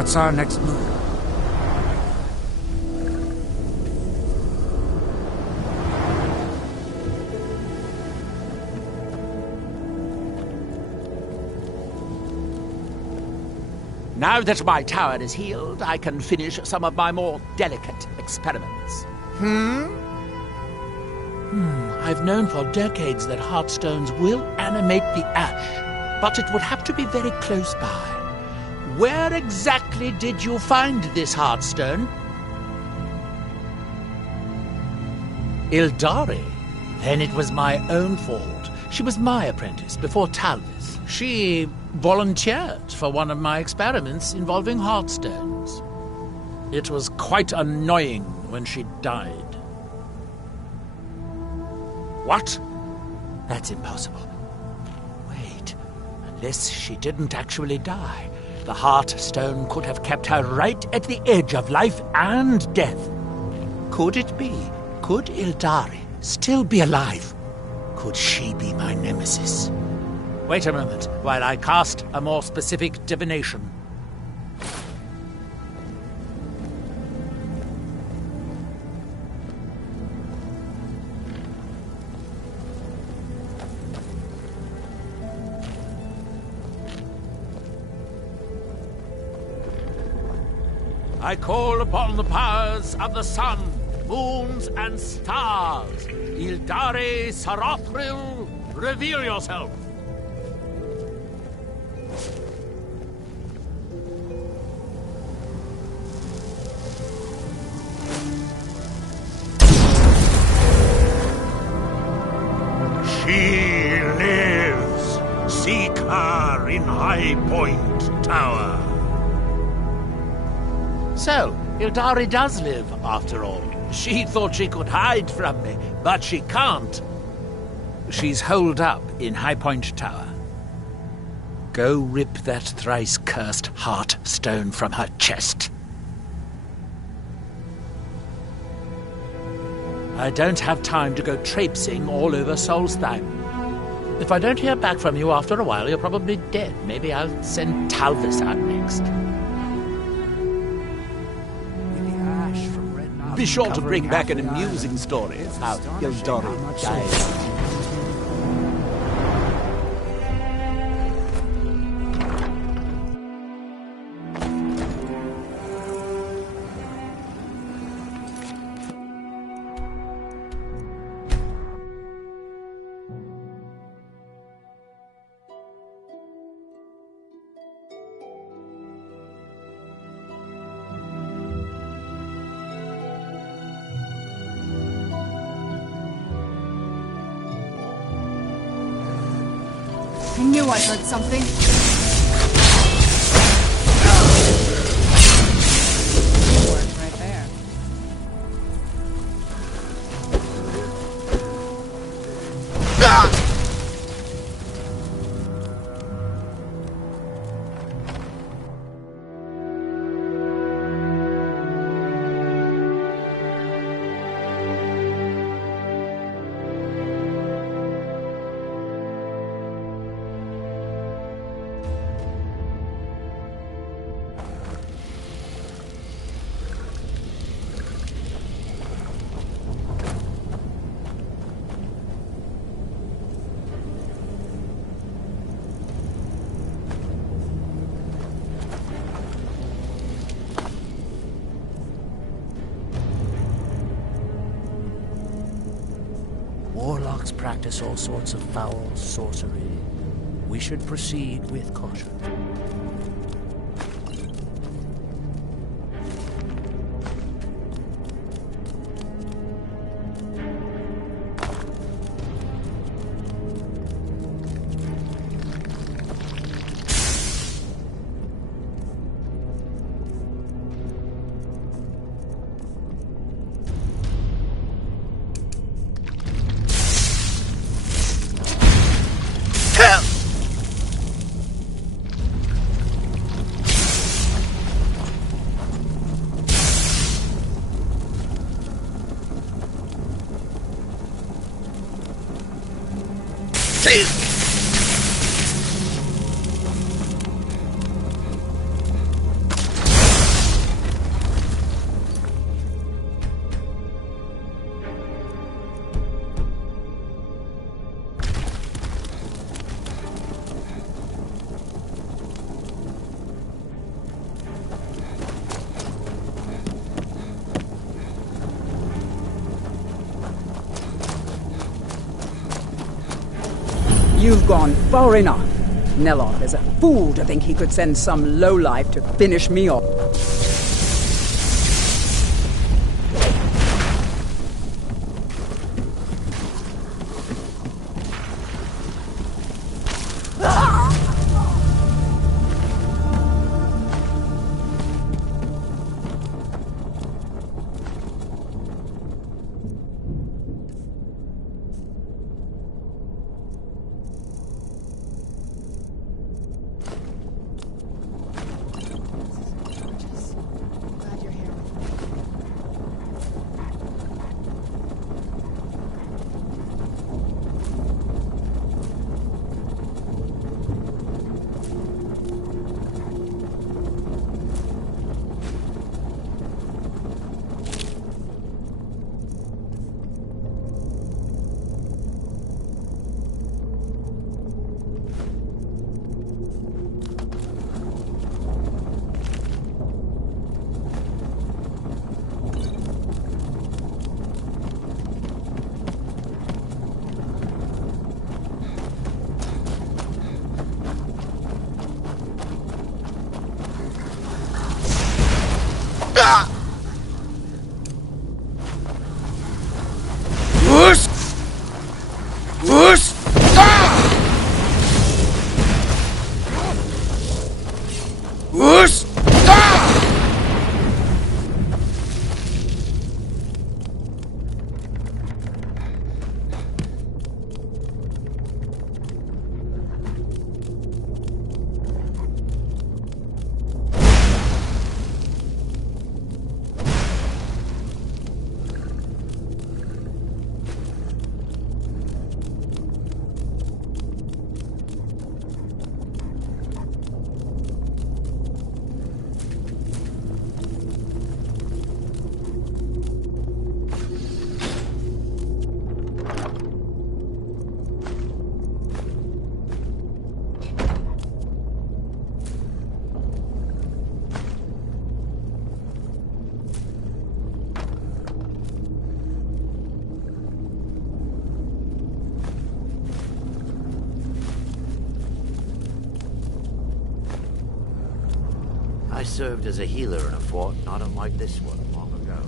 What's our next move? Now that my tower is healed, I can finish some of my more delicate experiments. I've known for decades that heartstones will animate the ash, but it would have to be very close by. Where exactly did you find this heartstone? Ildari? Then it was my own fault. She was my apprentice before Talvis. She volunteered for one of my experiments involving heartstones. It was quite annoying when she died. What? That's impossible. Wait, unless she didn't actually die, the Heartstone could have kept her right at the edge of life and death. Could it be? Could Ildari still be alive? Could she be my nemesis? Wait a moment while I cast a more specific divination. I call upon the powers of the sun, moons, and stars. Ildari Sarathril, reveal yourself. She lives. Seek her in High Point Tower. So, Ildari does live, after all. She thought she could hide from me, but she can't. She's holed up in High Point Tower. Go rip that thrice-cursed heart stone from her chest. I don't have time to go traipsing all over Solstheim. If I don't hear back from you after a while, you're probably dead. Maybe I'll send Talvis out next. Be sure to bring back an amusing story of how Ildari died. I knew I heard something. Worked right there. Warlocks practice all sorts of foul sorcery. We should proceed with caution. You've gone far enough. Neloth is a fool to think he could send some lowlife to finish me off. Glad you're here. Whoosh! Whoosh! Whoosh! I served as a healer in a fort not unlike this one long ago.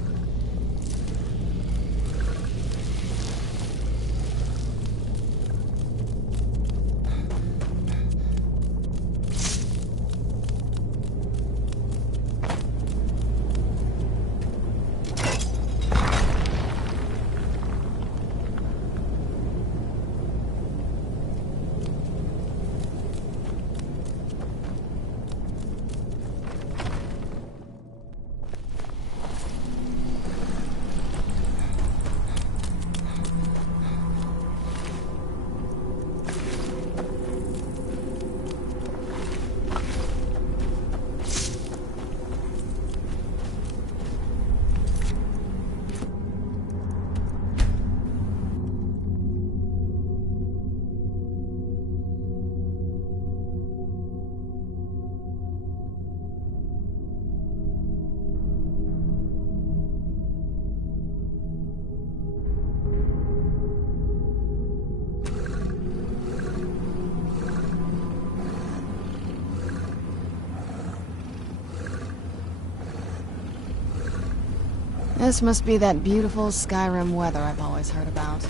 This must be that beautiful Skyrim weather I've always heard about.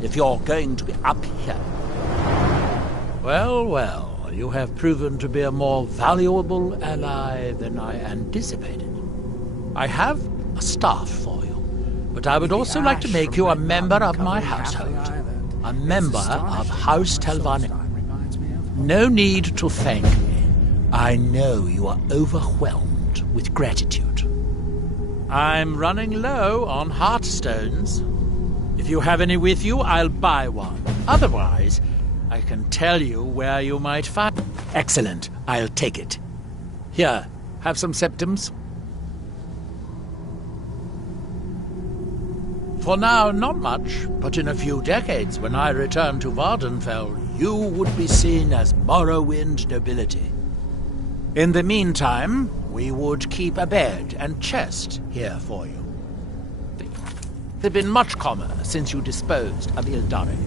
If you're going to be up here. Well, well, you have proven to be a more valuable ally than I anticipated. I have a staff for you, but I would also like to make you a member of my household. A member of House Telvanni. No need to thank me. I know you are overwhelmed with gratitude. I'm running low on heartstones. If you have any with you, I'll buy one. Otherwise, I can tell you where you might find... Excellent. I'll take it. Here, Have some symptoms? For now, not much, but in a few decades, when I return to Vardenfell, you would be seen as Morrowind nobility. In the meantime, we would keep a bed and chest here for you. They've been much calmer since you disposed of Ildari.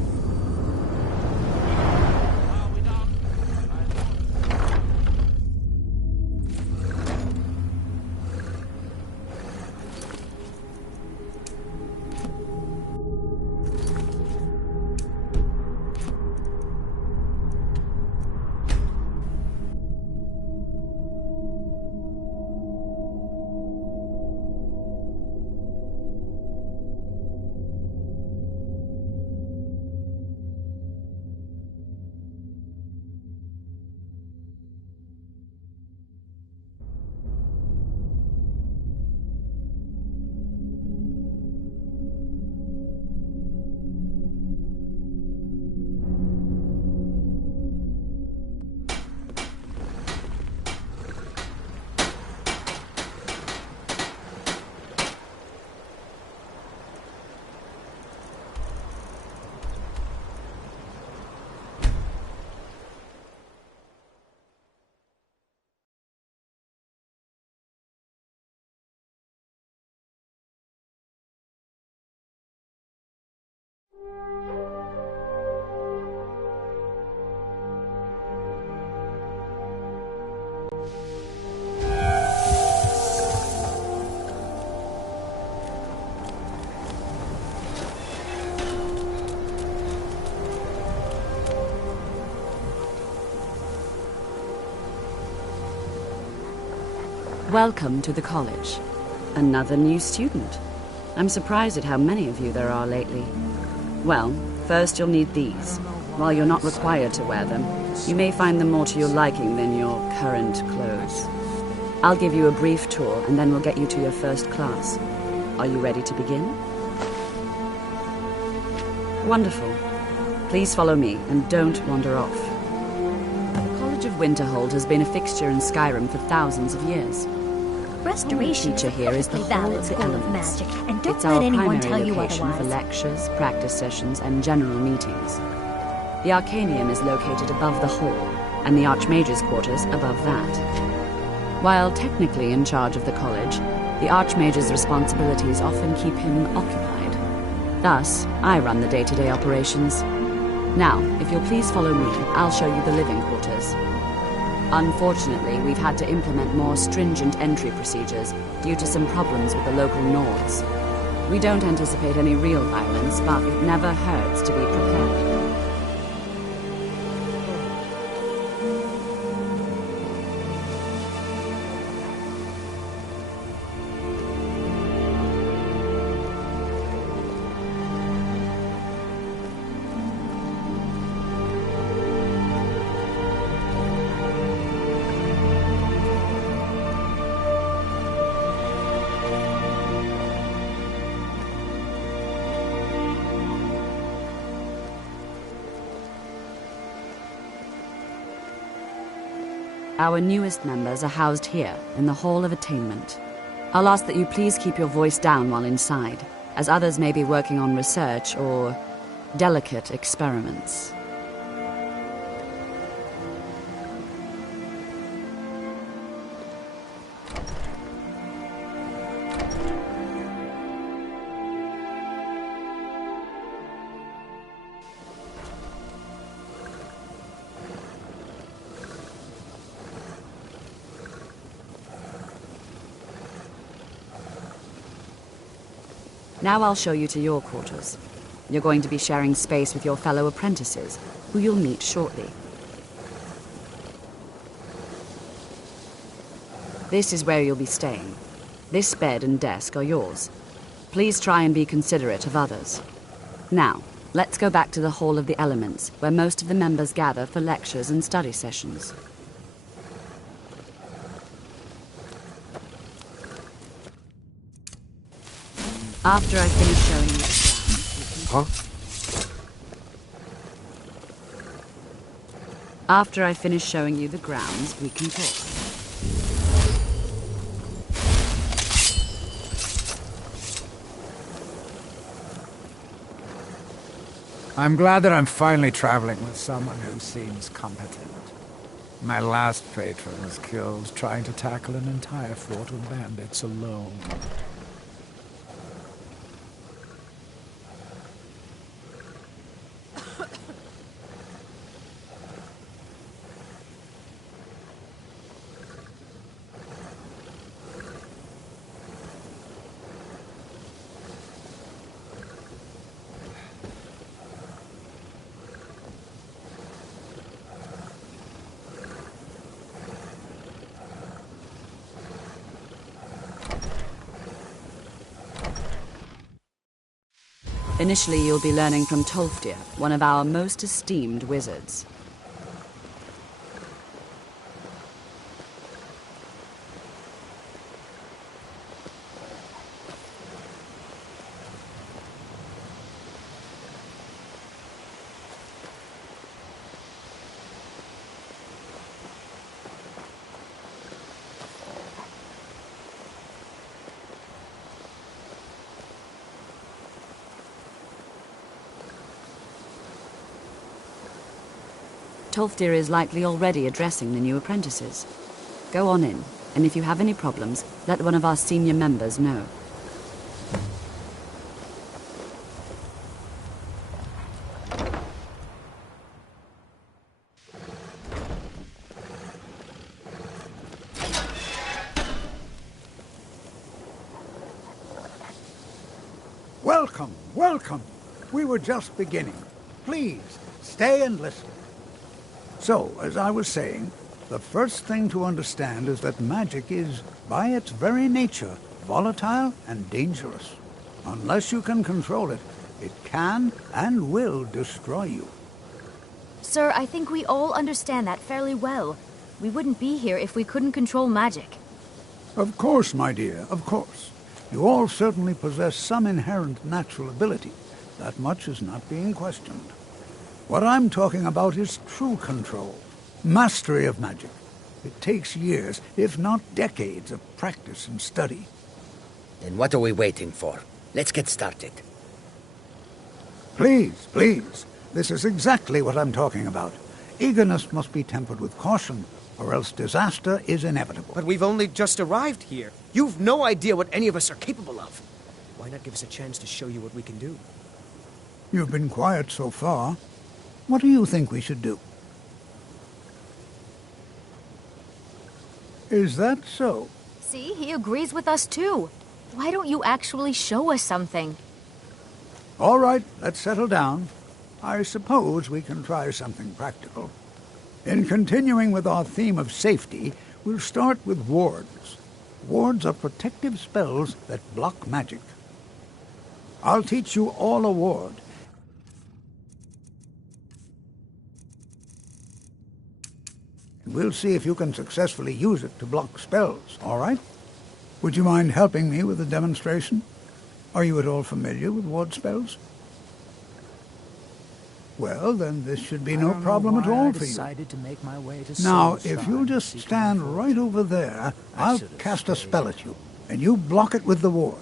Welcome to the college. Another new student. I'm surprised at how many of you there are lately. Well, first you'll need these. While you're not required to wear them, you may find them more to your liking than your current clothes. I'll give you a brief tour, and then we'll get you to your first class. Are you ready to begin? Wonderful. Please follow me, and don't wander off. The College of Winterhold has been a fixture in Skyrim for thousands of years. Restoration Feature here is the perfectly Hall valid of the school of Elements. magic, and don't It's let our anyone primary tell you location for otherwise. lectures, practice sessions, and general meetings. The Arcanium is located above the hall, and the Archmage's quarters above that. While technically in charge of the college, the Archmage's responsibilities often keep him occupied. Thus, I run the day-to-day operations. Now, if you'll please follow me, I'll show you the living quarters. Unfortunately, we've had to implement more stringent entry procedures due to some problems with the local Nords. We don't anticipate any real violence, but it never hurts to be prepared. Our newest members are housed here, in the Hall of Attainment. I'll ask that you please keep your voice down while inside, as others may be working on research or delicate experiments. Now I'll show you to your quarters. You're going to be sharing space with your fellow apprentices, who you'll meet shortly. This is where you'll be staying. This bed and desk are yours. Please try and be considerate of others. Now, let's go back to the Hall of the Elements, where most of the members gather for lectures and study sessions. After I finish showing you the grounds, After I finish showing you the grounds, we can talk. I'm glad that I'm finally traveling with someone who seems competent. My last patron was killed trying to tackle an entire fort of bandits alone. Initially, you'll be learning from Tolfdir, one of our most esteemed wizards. Tolfdir is likely already addressing the new apprentices. Go on in, and if you have any problems, let one of our senior members know. Welcome, welcome. We were just beginning. Please, stay and listen. So, as I was saying, the first thing to understand is that magic is, by its very nature, volatile and dangerous. Unless you can control it, it can and will destroy you. Sir, I think we all understand that fairly well. We wouldn't be here if we couldn't control magic. Of course, my dear, of course. You all certainly possess some inherent natural ability. That much is not being questioned. What I'm talking about is true control, mastery of magic. It takes years, if not decades, of practice and study. Then what are we waiting for? Let's get started. Please, please. This is exactly what I'm talking about. Eagerness must be tempered with caution, or else disaster is inevitable. But we've only just arrived here. You've no idea what any of us are capable of. Why not give us a chance to show you what we can do? You've been quiet so far. What do you think we should do? Is that so? See, he agrees with us too. Why don't you actually show us something? All right, let's settle down. I suppose we can try something practical. In continuing with our theme of safety, we'll start with wards. Wards are protective spells that block magic. I'll teach you all a ward. We'll see if you can successfully use it to block spells, all right? Would you mind helping me with the demonstration? Are you at all familiar with ward spells? Well, then this should be no problem at all for you. To make my way to Now, if you'll just stand right over there, I'll cast a spell at you, and you block it with the ward.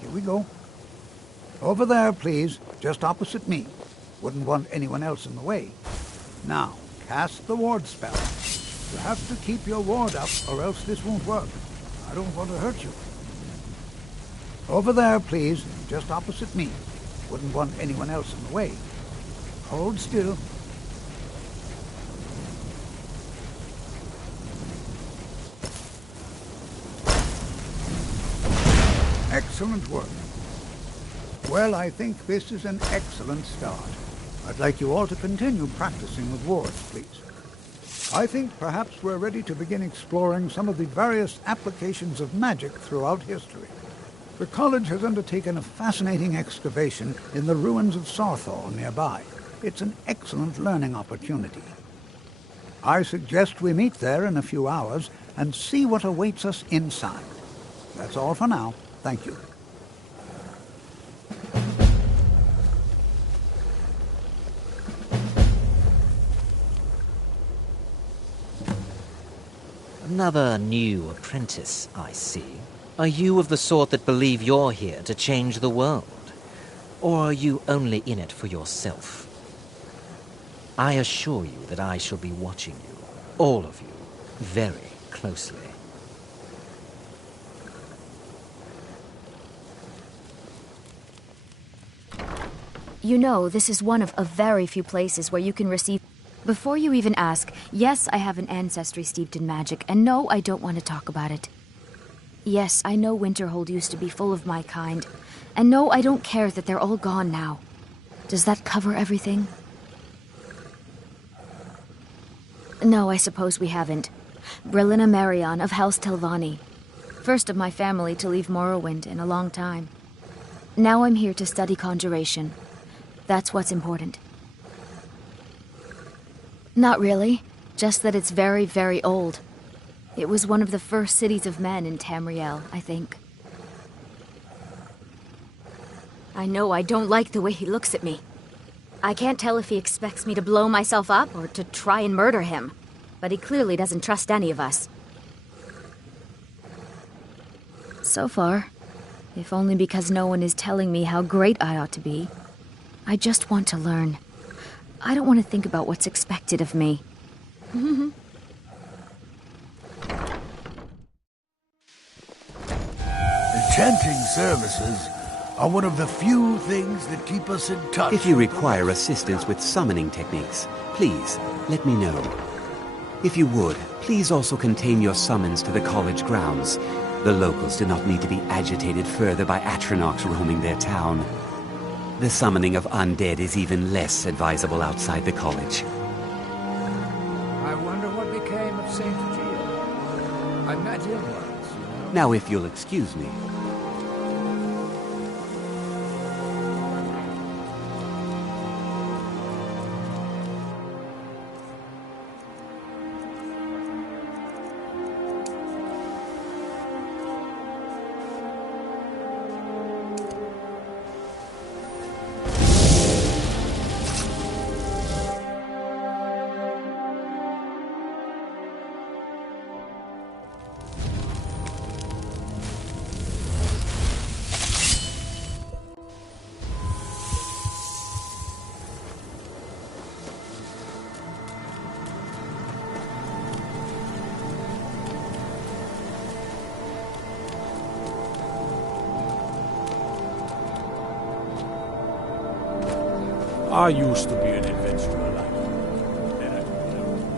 Here we go. Over there, please, just opposite me. Wouldn't want anyone else in the way. Now, cast the ward spell. You have to keep your ward up, or else this won't work. I don't want to hurt you. Over there, please, just opposite me. Wouldn't want anyone else in the way. Hold still. Excellent work. Well, I think this is an excellent start. I'd like you all to continue practicing with wards, please. I think perhaps we're ready to begin exploring some of the various applications of magic throughout history. The college has undertaken a fascinating excavation in the ruins of Sarthal nearby. It's an excellent learning opportunity. I suggest we meet there in a few hours and see what awaits us inside. That's all for now. Thank you. Another new apprentice, I see. Are you of the sort that believe you're here to change the world? Or are you only in it for yourself? I assure you that I shall be watching you, all of you, very closely. You know, this is one of a very few places where you can receive... Before you even ask, yes, I have an ancestry steeped in magic, and no, I don't want to talk about it. Yes, I know Winterhold used to be full of my kind, and no, I don't care that they're all gone now. Does that cover everything? No, I suppose we haven't. Brillina Marion of House Telvanni. First of my family to leave Morrowind in a long time. Now I'm here to study conjuration. That's what's important. Not really. Just that it's very, very old. It was one of the first cities of men in Tamriel, I think. I know I don't like the way he looks at me. I can't tell if he expects me to blow myself up or to try and murder him. But he clearly doesn't trust any of us. So far, if only because no one is telling me how great I ought to be. I just want to learn. I don't want to think about what's expected of me. Enchanting services are one of the few things that keep us in touch. If you require assistance with summoning techniques, please let me know. If you would, please also contain your summons to the college grounds. The locals do not need to be agitated further by Atronachs roaming their town. The summoning of undead is even less advisable outside the college. I wonder what became of St. Geo. I met him once, you know. Now, if you'll excuse me. I used to be an adventurer like you. Then I took it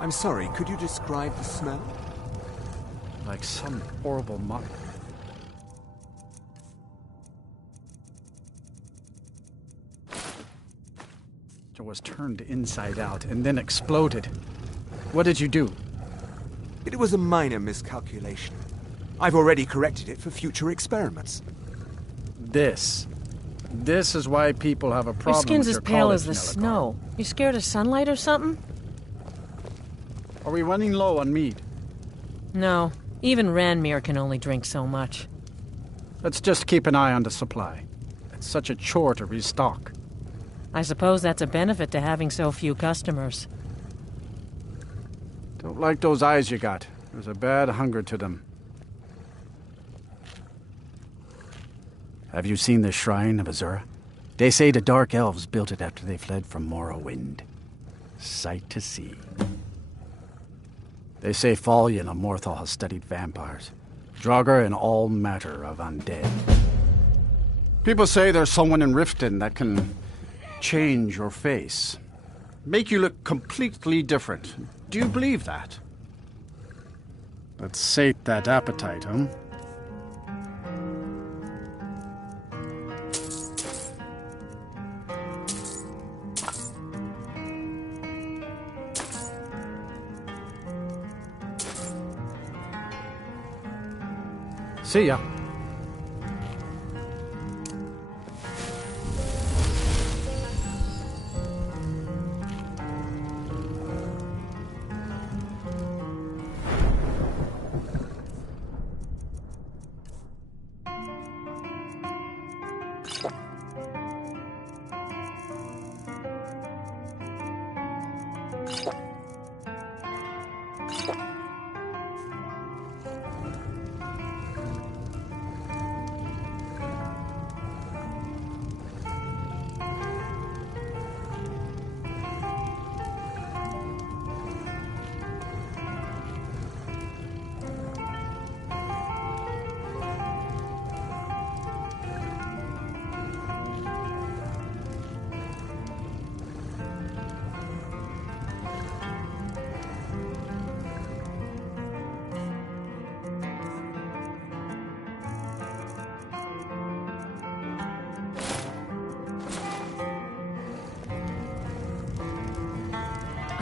I'm sorry, could you describe the smell? Like some horrible monk. It was turned inside out and then exploded. What did you do? It was a minor miscalculation. I've already corrected it for future experiments. This is why people have a problem. Your skin's with as pale as the college, Nelagar. snow. You scared of sunlight or something? Are we running low on mead? No. Even Ranmir can only drink so much. Let's just keep an eye on the supply. It's such a chore to restock. I suppose that's a benefit to having so few customers. Don't like those eyes you got. There's a bad hunger to them. Have you seen the Shrine of Azura? They say the Dark Elves built it after they fled from Morrowind. Sight to see. They say Fallion of Morthal has studied vampires, Draugr, and all matter of undead. People say there's someone in Riften that can change your face, make you look completely different. Do you believe that? Let's sate that appetite, huh? See ya.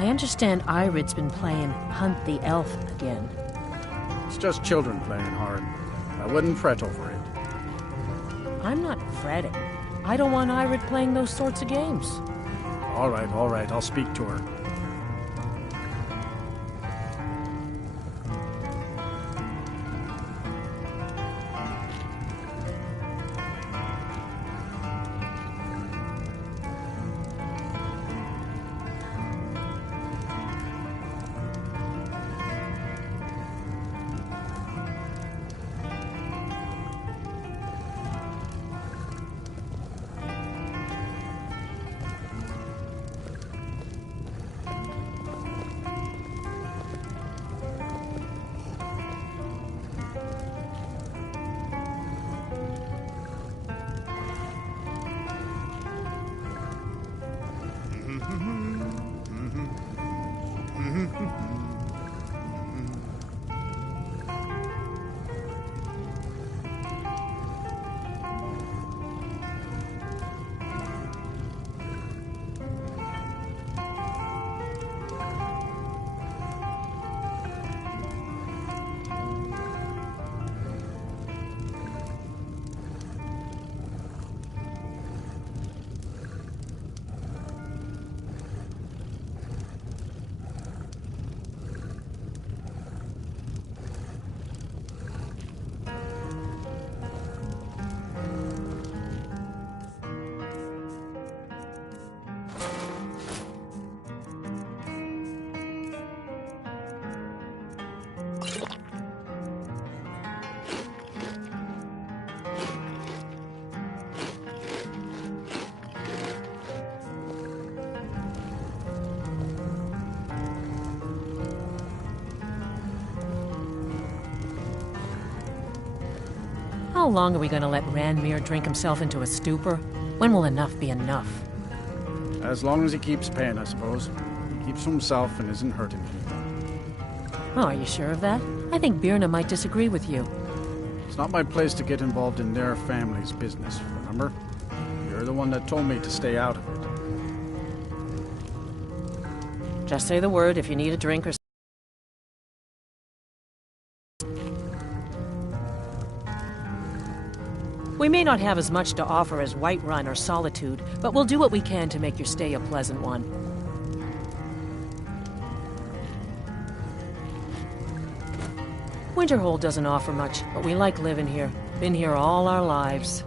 I understand Irid's been playing Hunt the Elf again. It's just children playing hard. I wouldn't fret over it. I'm not fretting. I don't want Irid playing those sorts of games. All right, I'll speak to her. How long are we going to let Ranmir drink himself into a stupor? When will enough be enough? As long as he keeps paying, I suppose. He keeps to himself and isn't hurting people. Oh, are you sure of that? I think Birna might disagree with you. It's not my place to get involved in their family's business, remember? You're the one that told me to stay out of it. Just say the word if you need a drink or We may not have as much to offer as Whiterun or Solitude, but we'll do what we can to make your stay a pleasant one. Winterhold doesn't offer much, but we like living here. Been here all our lives.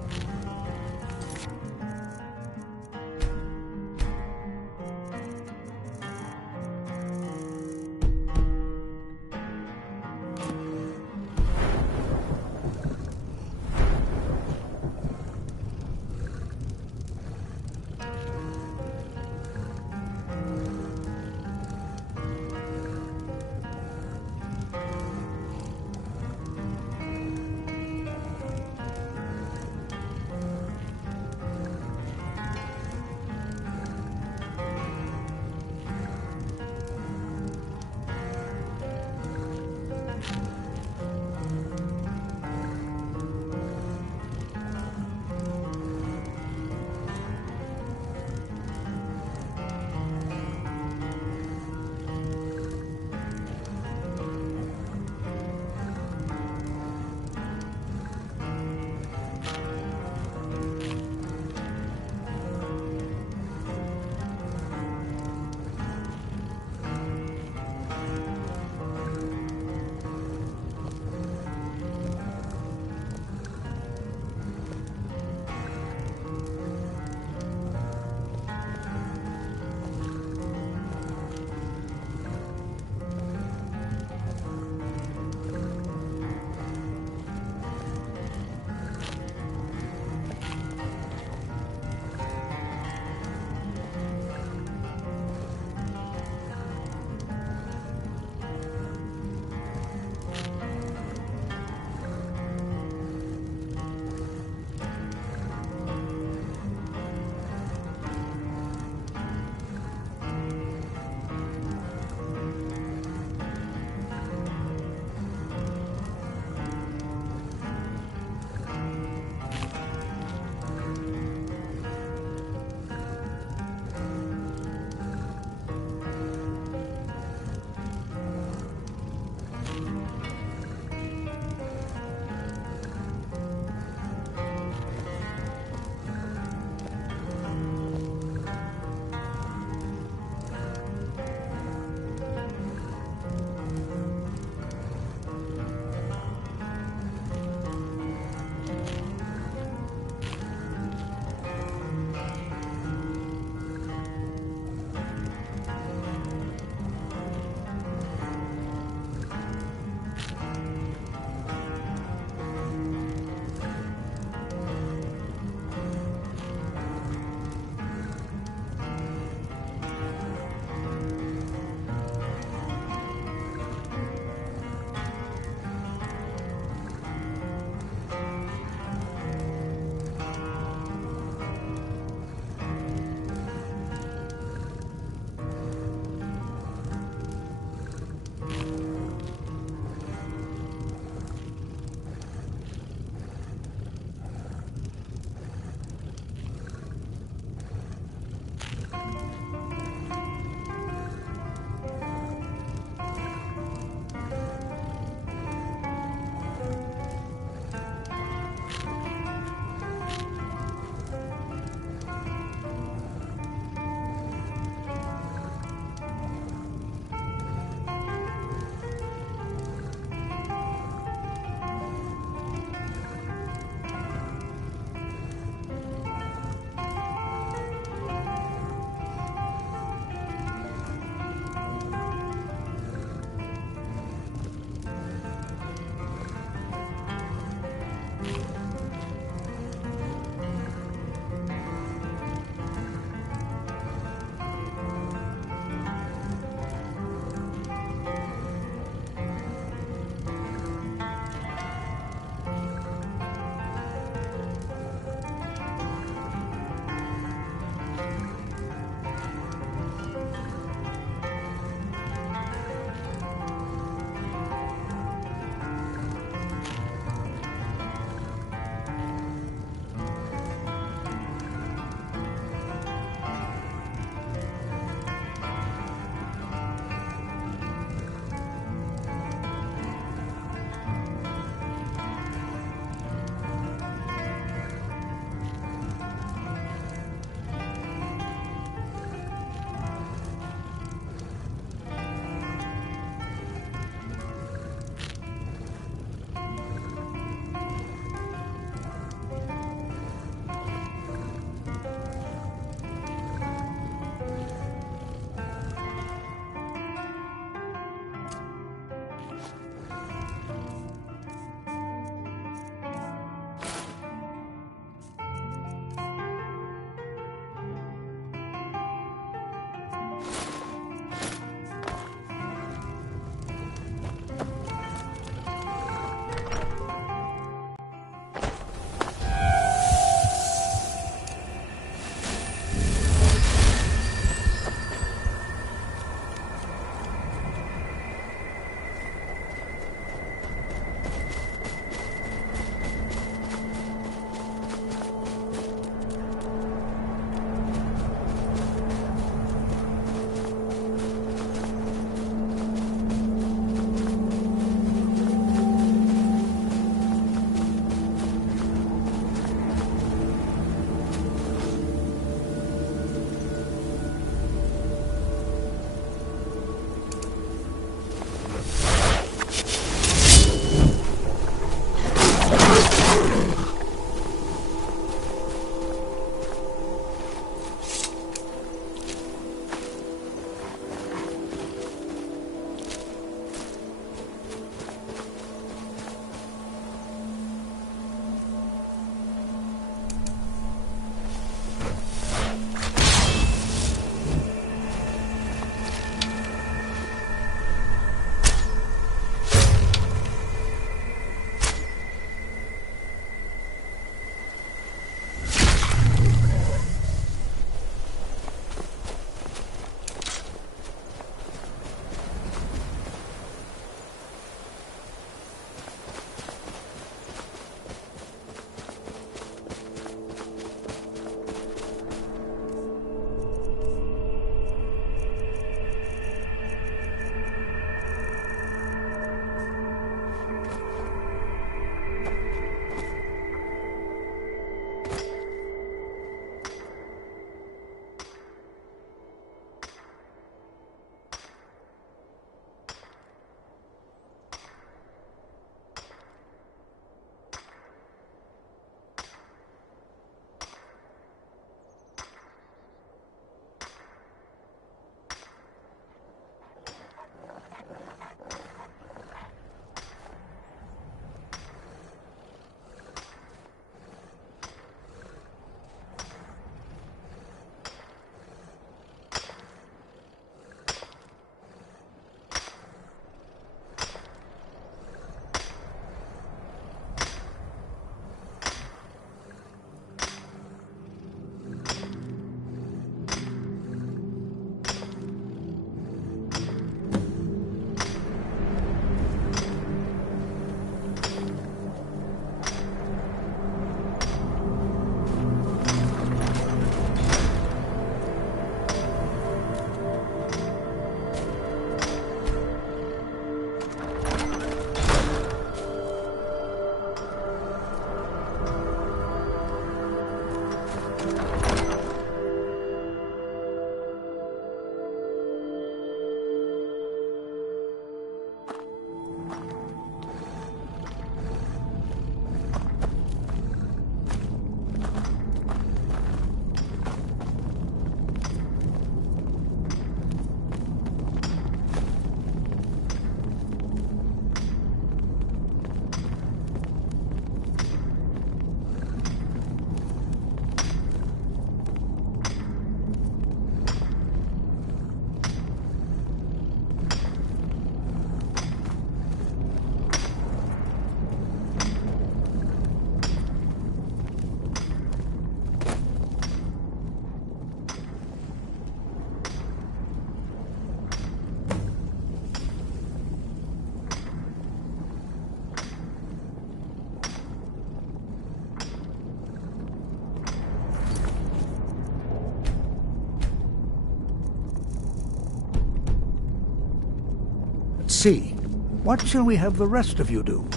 see. What shall we have the rest of you do?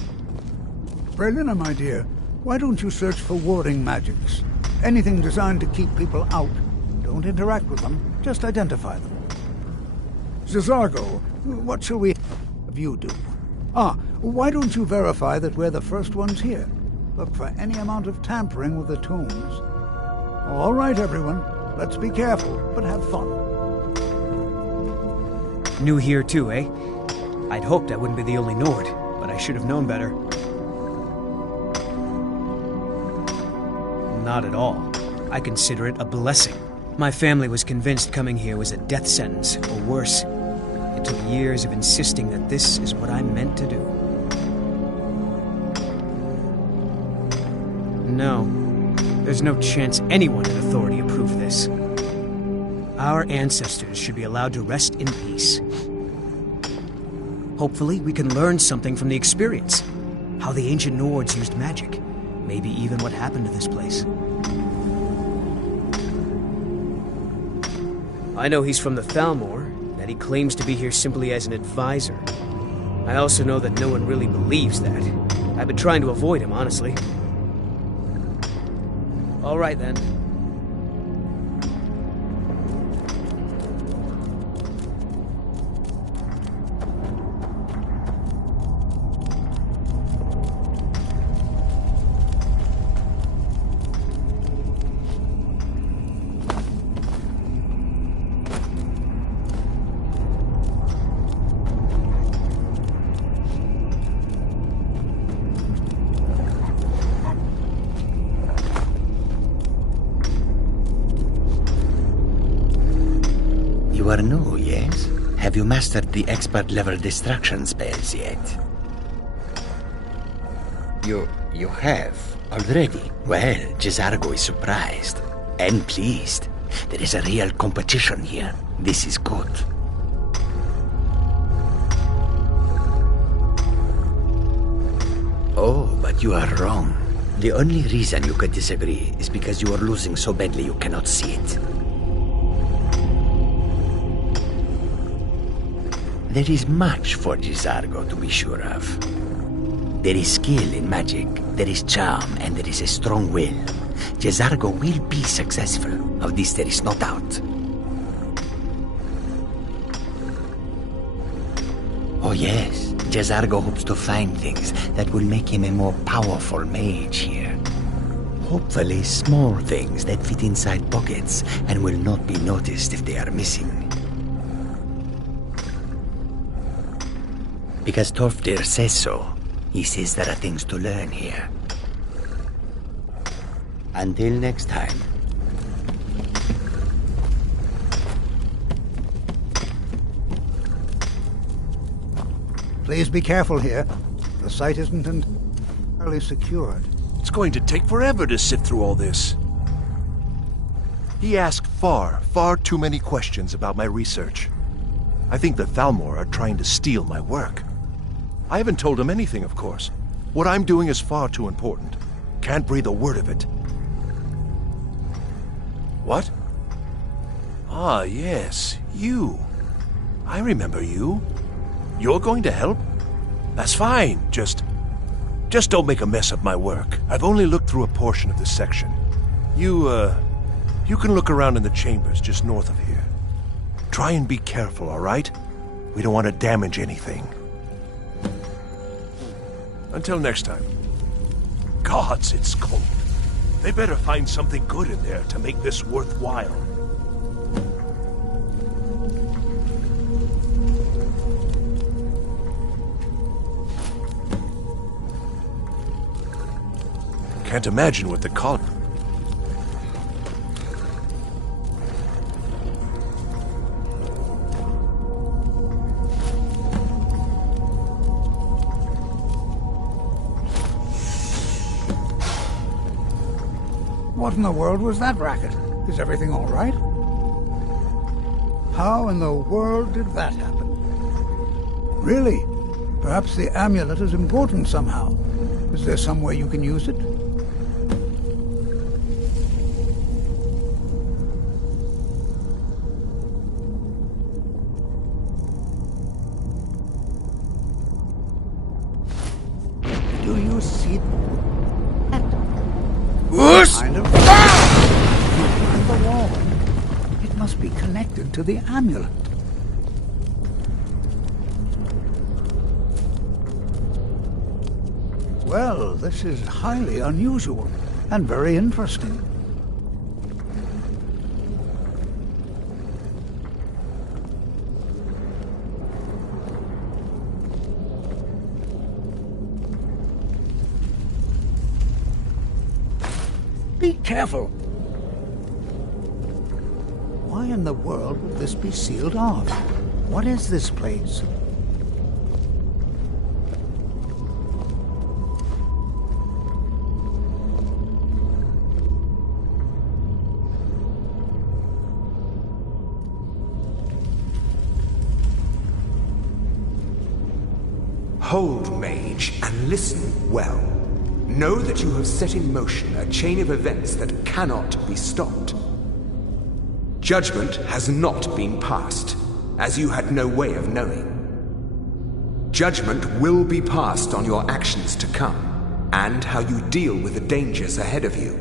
Brelina, my dear, why don't you search for warding magics? Anything designed to keep people out. Don't interact with them, just identify them. Zizargo, what shall we have you do? Why don't you verify that we're the first ones here? Look for any amount of tampering with the tombs. All right, everyone. Let's be careful, but have fun. New here too, eh? I'd hoped I wouldn't be the only Nord, but I should have known better. Not at all. I consider it a blessing. My family was convinced coming here was a death sentence, or worse. It took years of insisting that this is what I'm meant to do. No, there's no chance anyone in authority approved this. Our ancestors should be allowed to rest in peace. Hopefully, we can learn something from the experience. How the ancient Nords used magic. Maybe even what happened to this place. I know he's from the Thalmor, that he claims to be here simply as an advisor. I also know that no one really believes that. I've been trying to avoid him, honestly. All right, then. You are new, yes? Have you mastered the expert-level distraction spells yet? You have? Already? Well, Jezargo is surprised. And pleased. There is a real competition here. This is good. Oh, but you are wrong. The only reason you could disagree is because you are losing so badly you cannot see it. There is much for Jezargo to be sure of. There is skill in magic, there is charm, and there is a strong will. Jezargo will be successful. Of this there is no doubt. Oh yes, Jezargo hopes to find things that will make him a more powerful mage here. Hopefully small things that fit inside pockets and will not be noticed if they are missing. Because Torfdir says so. He says there are things to learn here. Until next time. Please be careful here. The site isn't entirely secured. It's going to take forever to sift through all this. He asked far too many questions about my research. I think the Thalmor are trying to steal my work. I haven't told him anything, of course. What I'm doing is far too important. Can't breathe a word of it. What? Ah, yes, you. I remember you. You're going to help? That's fine. Just don't make a mess of my work. I've only looked through a portion of this section. You can look around in the chambers just north of here. Try and be careful, all right? We don't want to damage anything. Until next time. Gods, it's cold. They better find something good in there to make this worthwhile. Can't imagine what the call. What in the world was that racket? Is everything all right? How in the world did that happen? Really? Perhaps the amulet is important somehow. Is there some way you can use it? see that? Whoosh! Kind of behind the wall. It must be connected to the amulet. Well, this is highly unusual and very interesting. Be careful! Why in the world would this be sealed off? What is this place? Hold, mage, and listen well. Know that you have set in motion a chain of events that cannot be stopped. Judgment has not been passed, as you had no way of knowing. Judgment will be passed on your actions to come, and how you deal with the dangers ahead of you.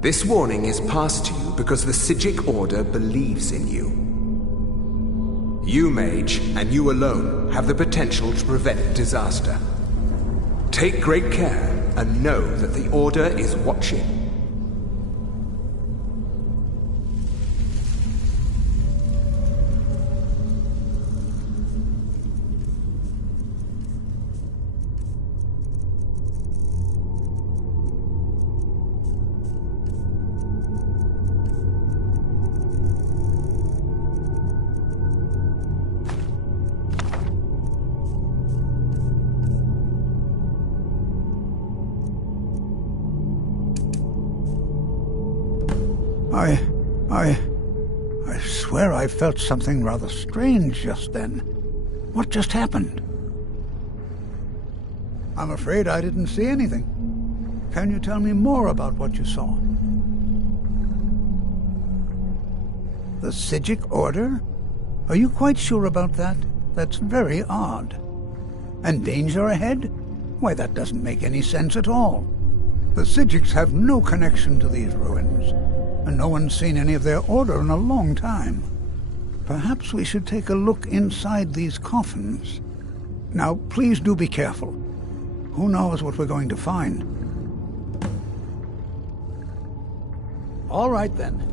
This warning is passed to you because the Psijic Order believes in you. You, mage, and you alone, have the potential to prevent disaster. Take great care, and know that the Order is watching. I swear I felt something rather strange just then. What just happened? I'm afraid I didn't see anything. Can you tell me more about what you saw? The Psijic Order? Are you quite sure about that? That's very odd. And danger ahead? Why, that doesn't make any sense at all. The Psijics have no connection to these ruins, and no one's seen any of their order in a long time. Perhaps we should take a look inside these coffins. Now, please do be careful. Who knows what we're going to find? All right, then.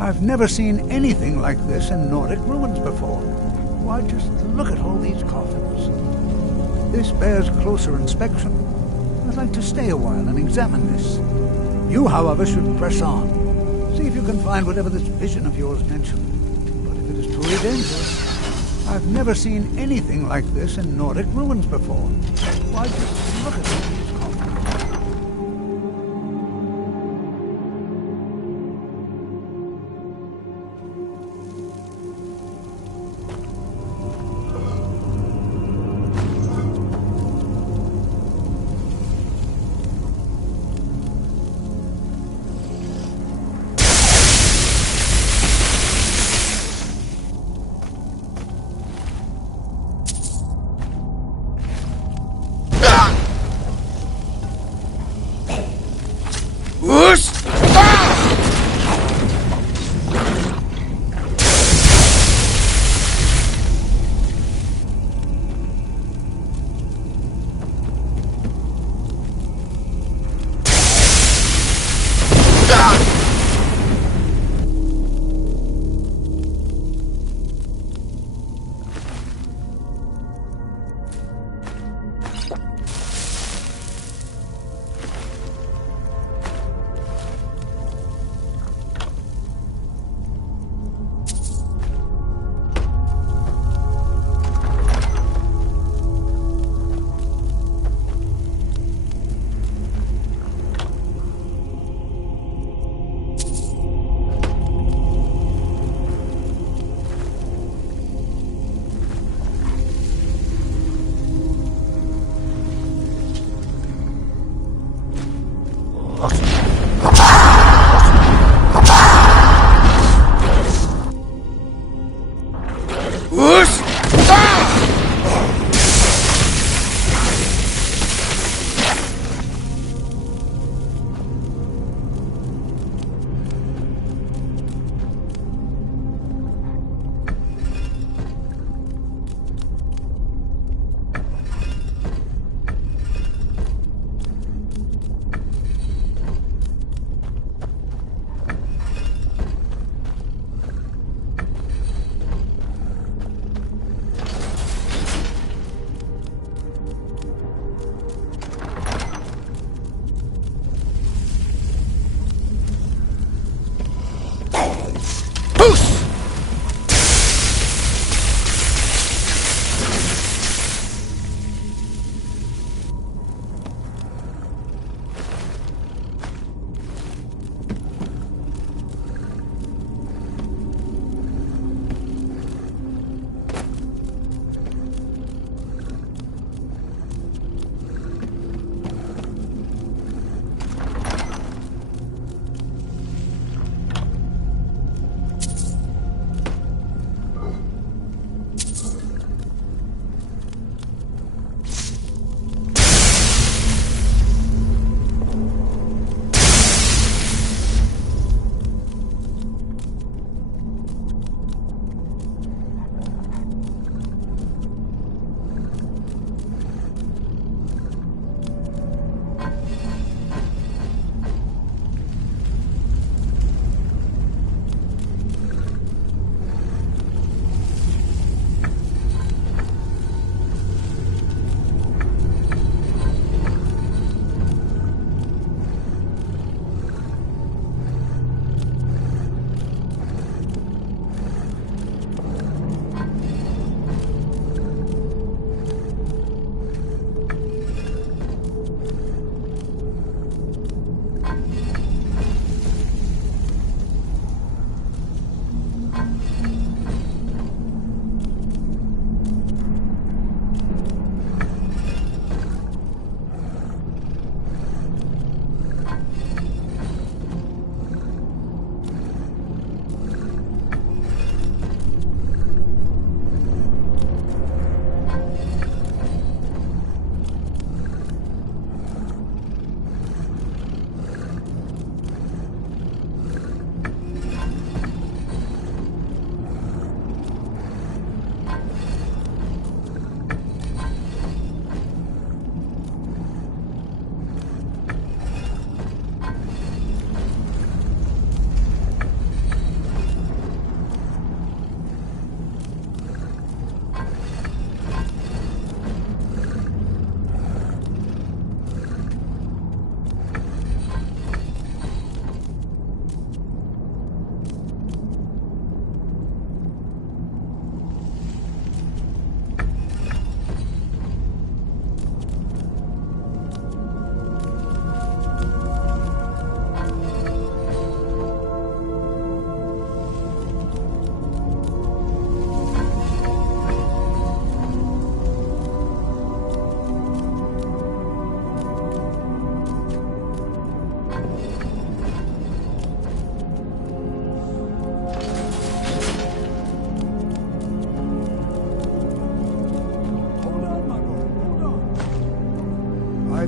I've never seen anything like this in Nordic ruins before. Why, just look at all these coffins. This bears closer inspection. I'd like to stay a while and examine this. You, however, should press on. See if you can find whatever this vision of yours mentioned. But if it is truly dangerous, I've never seen anything like this in Nordic ruins before. Why, just look at all these coffins.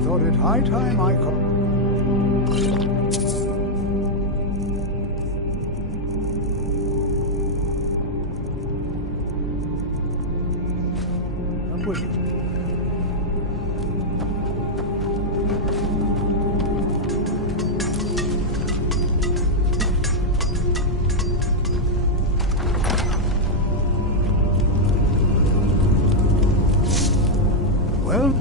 thought it high time I called. Up with you. Well,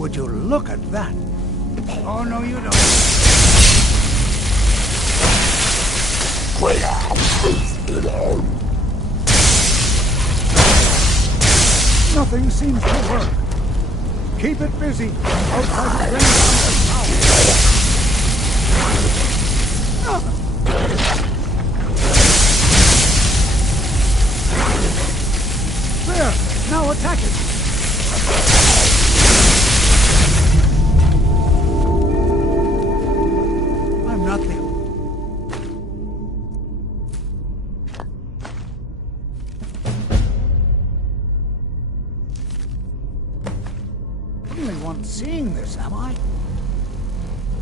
would you look at that? Oh, no, you don't. Nothing seems to work. Keep it busy. I'll try to bring down the power. There! Now attack it! only one seeing this, am I?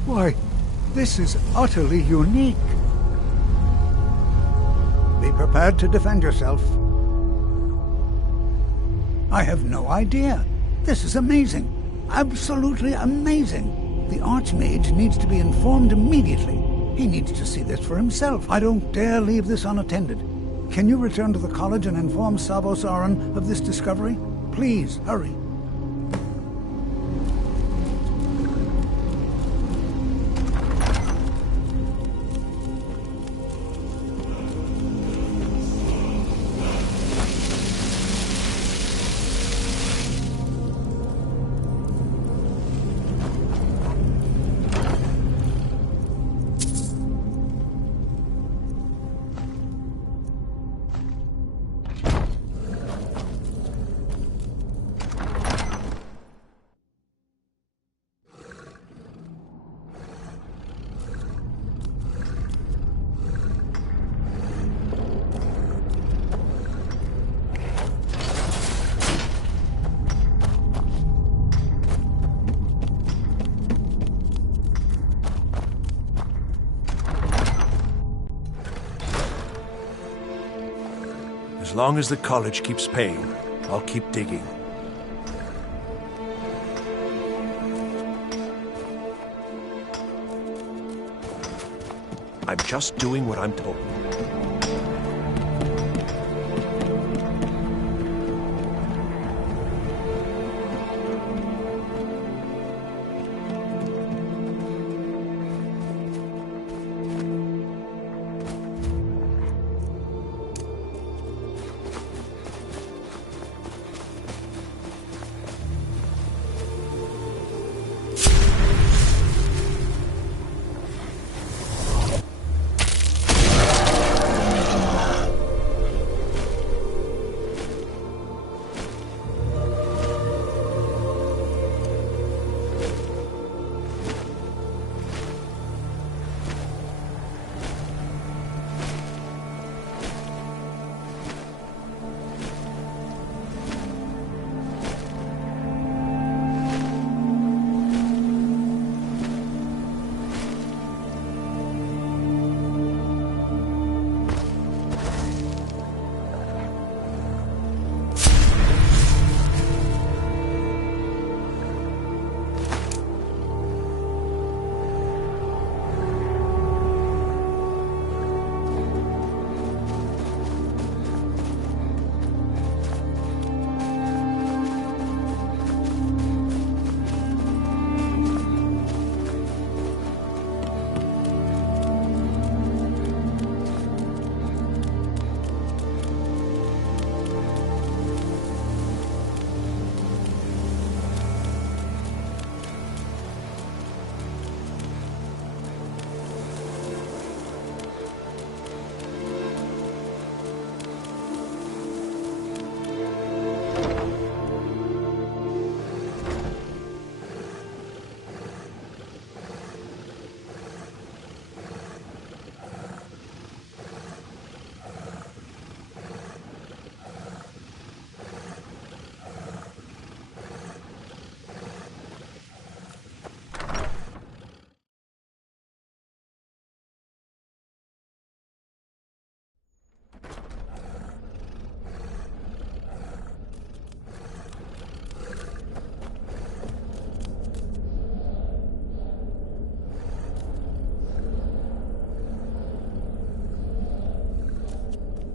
Why, this is utterly unique. Be prepared to defend yourself. I have no idea. This is amazing. Absolutely amazing. The Archmage needs to be informed immediately. He needs to see this for himself. I don't dare leave this unattended. Can you return to the college and inform Savos Aran of this discovery? Please, hurry. As long as the college keeps paying, I'll keep digging. I'm just doing what I'm told.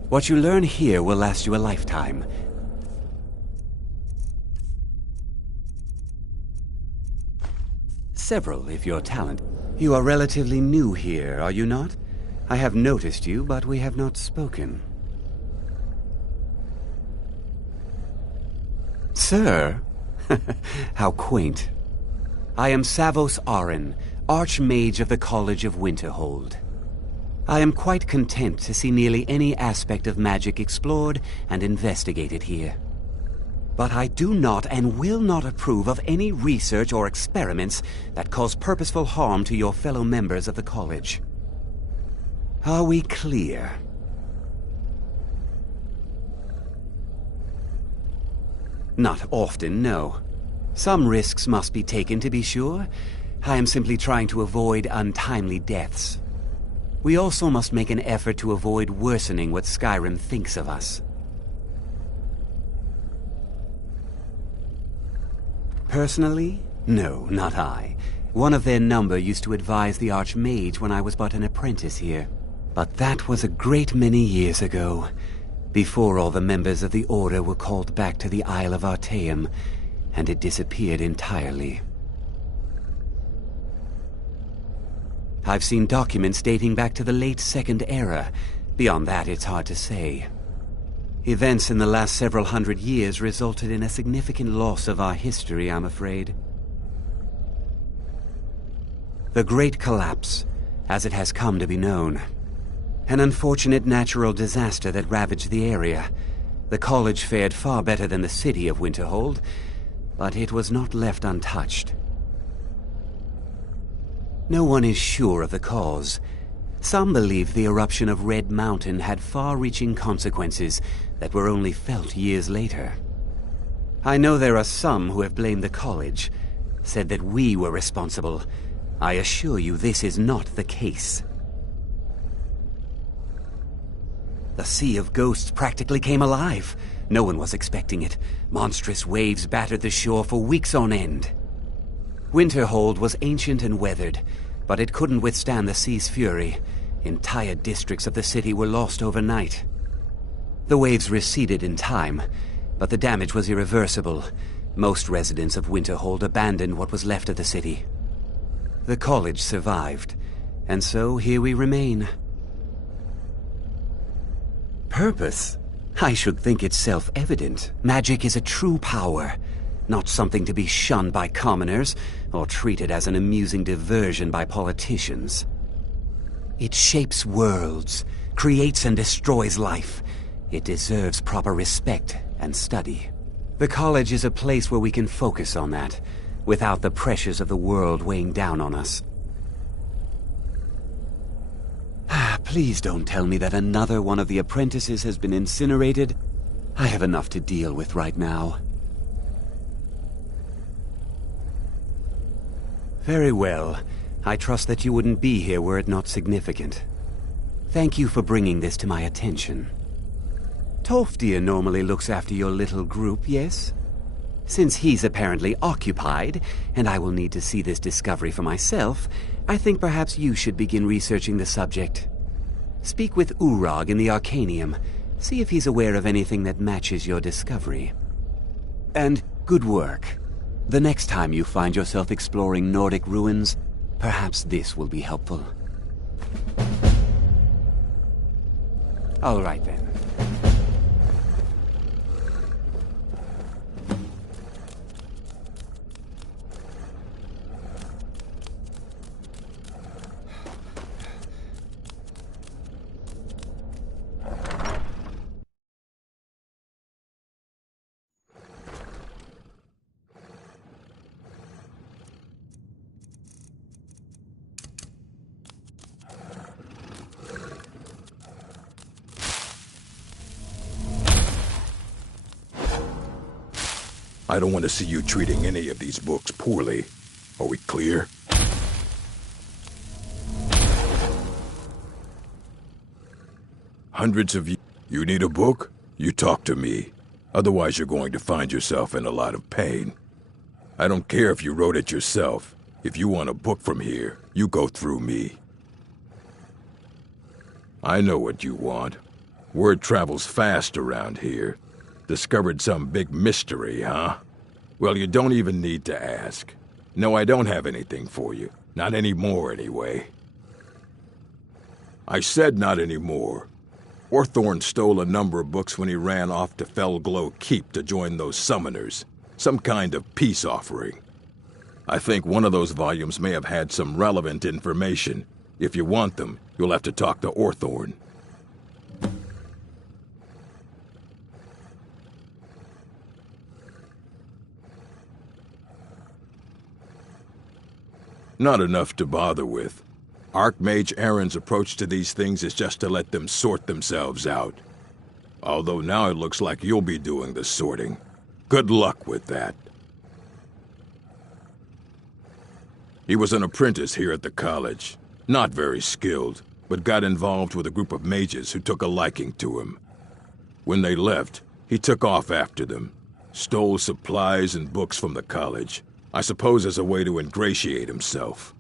What you learn here will last you a lifetime. Several, if you're talented. You are relatively new here, are you not? I have noticed you, but we have not spoken. Sir? How quaint. I am Savos Aran, Archmage of the College of Winterhold. I am quite content to see nearly any aspect of magic explored and investigated here. But I do not and will not approve of any research or experiments that cause purposeful harm to your fellow members of the college. Are we clear? Not often, no. Some risks must be taken, to be sure. I am simply trying to avoid untimely deaths. We also must make an effort to avoid worsening what Skyrim thinks of us. Personally? No, not I. One of their number used to advise the Archmage when I was but an apprentice here. But that was a great many years ago, before all the members of the Order were called back to the Isle of Artaeum, and it disappeared entirely. I've seen documents dating back to the late Second Era. Beyond that, it's hard to say. Events in the last several hundred years resulted in a significant loss of our history, I'm afraid. The Great Collapse, as it has come to be known. An unfortunate natural disaster that ravaged the area. The college fared far better than the city of Winterhold, but it was not left untouched. No one is sure of the cause. Some believe the eruption of Red Mountain had far-reaching consequences that were only felt years later. I know there are some who have blamed the college, said that we were responsible. I assure you this is not the case. The Sea of Ghosts practically came alive. No one was expecting it. Monstrous waves battered the shore for weeks on end. Winterhold was ancient and weathered, but it couldn't withstand the sea's fury. Entire districts of the city were lost overnight. The waves receded in time, but the damage was irreversible. Most residents of Winterhold abandoned what was left of the city. The college survived, and so here we remain. Purpose? I should think it's self-evident. Magic is a true power, not something to be shunned by commoners or treated as an amusing diversion by politicians. It shapes worlds, creates and destroys life. It deserves proper respect and study. The college is a place where we can focus on that, without the pressures of the world weighing down on us. Please don't tell me that another one of the apprentices has been incinerated. I have enough to deal with right now. Very well. I trust that you wouldn't be here were it not significant. Thank you for bringing this to my attention. Tolfdir normally looks after your little group, yes? Since he's apparently occupied, and I will need to see this discovery for myself, I think perhaps you should begin researching the subject. Speak with Urag in the Arcanium. See if he's aware of anything that matches your discovery. And good work. The next time you find yourself exploring Nordic ruins, perhaps this will be helpful. All right then. I don't want to see you treating any of these books poorly. Are we clear? Hundreds of you. You need a book? You talk to me. Otherwise you're going to find yourself in a lot of pain. I don't care if you wrote it yourself. If you want a book from here, you go through me. I know what you want. Word travels fast around here. Discovered some big mystery, huh? Well, you don't even need to ask. No, I don't have anything for you. Not anymore, anyway. I said not anymore. Orthorn stole a number of books when he ran off to Felglow Keep to join those summoners. Some kind of peace offering. I think one of those volumes may have had some relevant information. If you want them, you'll have to talk to Orthorn. Not enough to bother with. Archmage Aaron's approach to these things is just to let them sort themselves out. Although now it looks like you'll be doing the sorting. Good luck with that. He was an apprentice here at the college. Not very skilled, but got involved with a group of mages who took a liking to him. When they left, he took off after them, stole supplies and books from the college, I suppose as a way to ingratiate himself.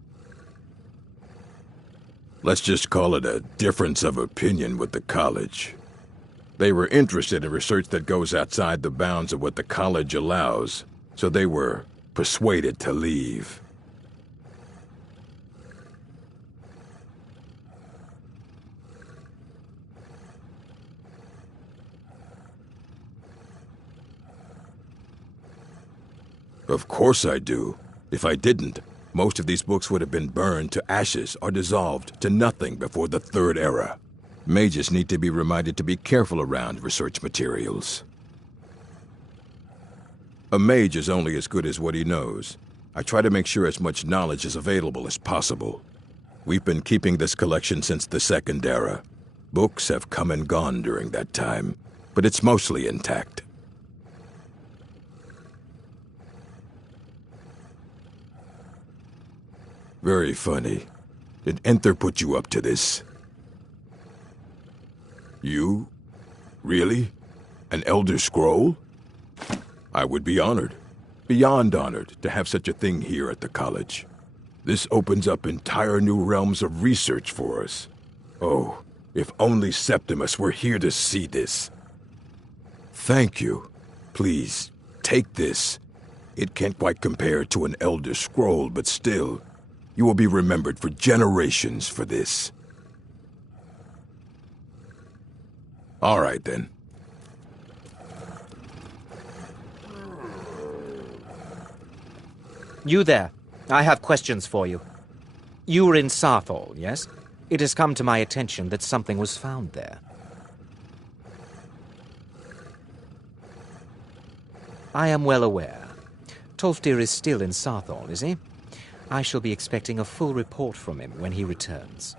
Let's just call it a difference of opinion with the college. They were interested in research that goes outside the bounds of what the college allows, so they were persuaded to leave. Of course I do. If I didn't, most of these books would have been burned to ashes or dissolved to nothing before the Third Era. Mages need to be reminded to be careful around research materials. A mage is only as good as what he knows. I try to make sure as much knowledge is available as possible. We've been keeping this collection since the Second Era. Books have come and gone during that time, but it's mostly intact. Very funny. Did Enther put you up to this? You? Really? An Elder Scroll? I would be honored, beyond honored, to have such a thing here at the college. This opens up entire new realms of research for us. Oh, if only Septimus were here to see this. Thank you. Please, take this. It can't quite compare to an Elder Scroll, but still, you will be remembered for generations for this. All right, then. You there. I have questions for you. You were in Saarthal, yes? It has come to my attention that something was found there. I am well aware. Tolfdir is still in Saarthal, is he? I shall be expecting a full report from him when he returns.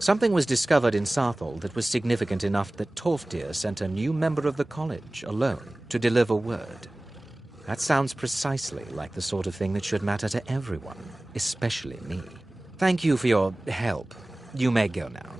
Something was discovered in Saarthal that was significant enough that Tolfdir sent a new member of the college, alone, to deliver word. That sounds precisely like the sort of thing that should matter to everyone, especially me. Thank you for your help. You may go now.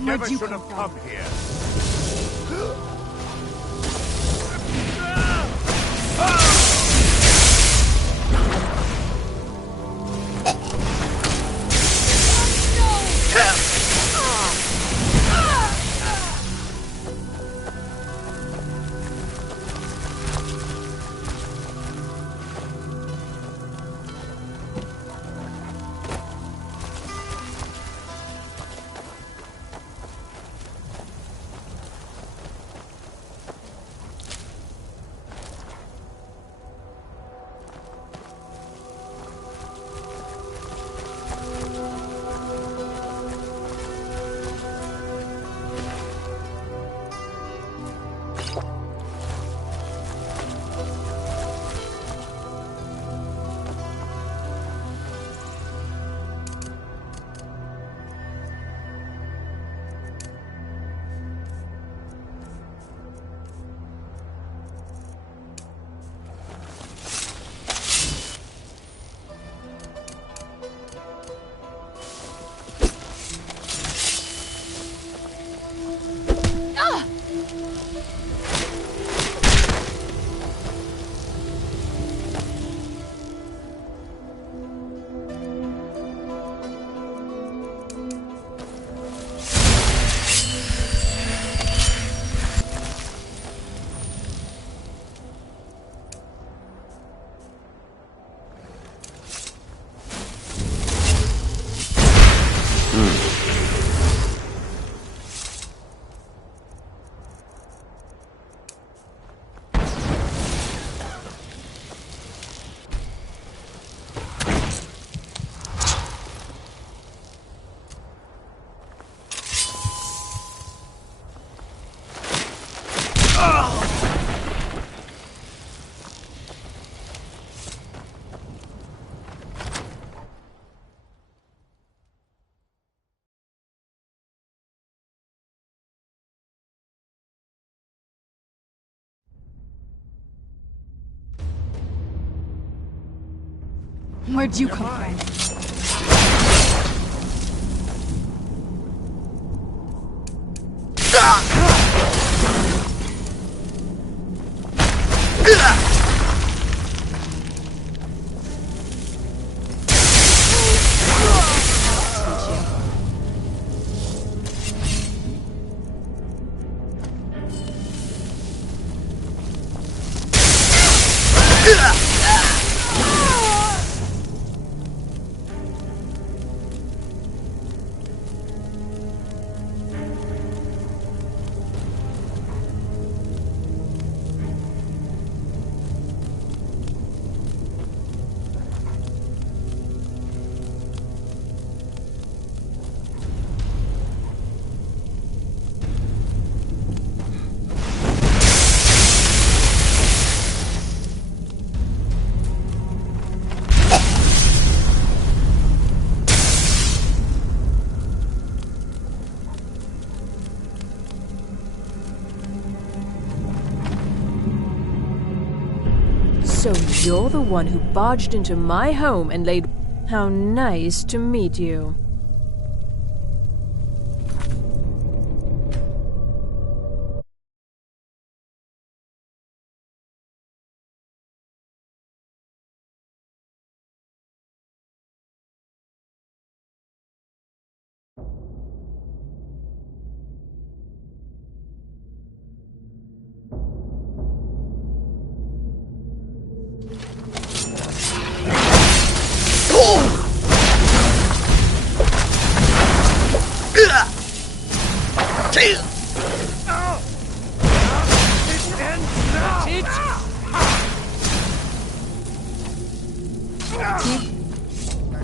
Never should have come here. Where'd you come from? So you're the one who barged into my home and laid... How nice to meet you.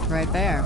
Right there.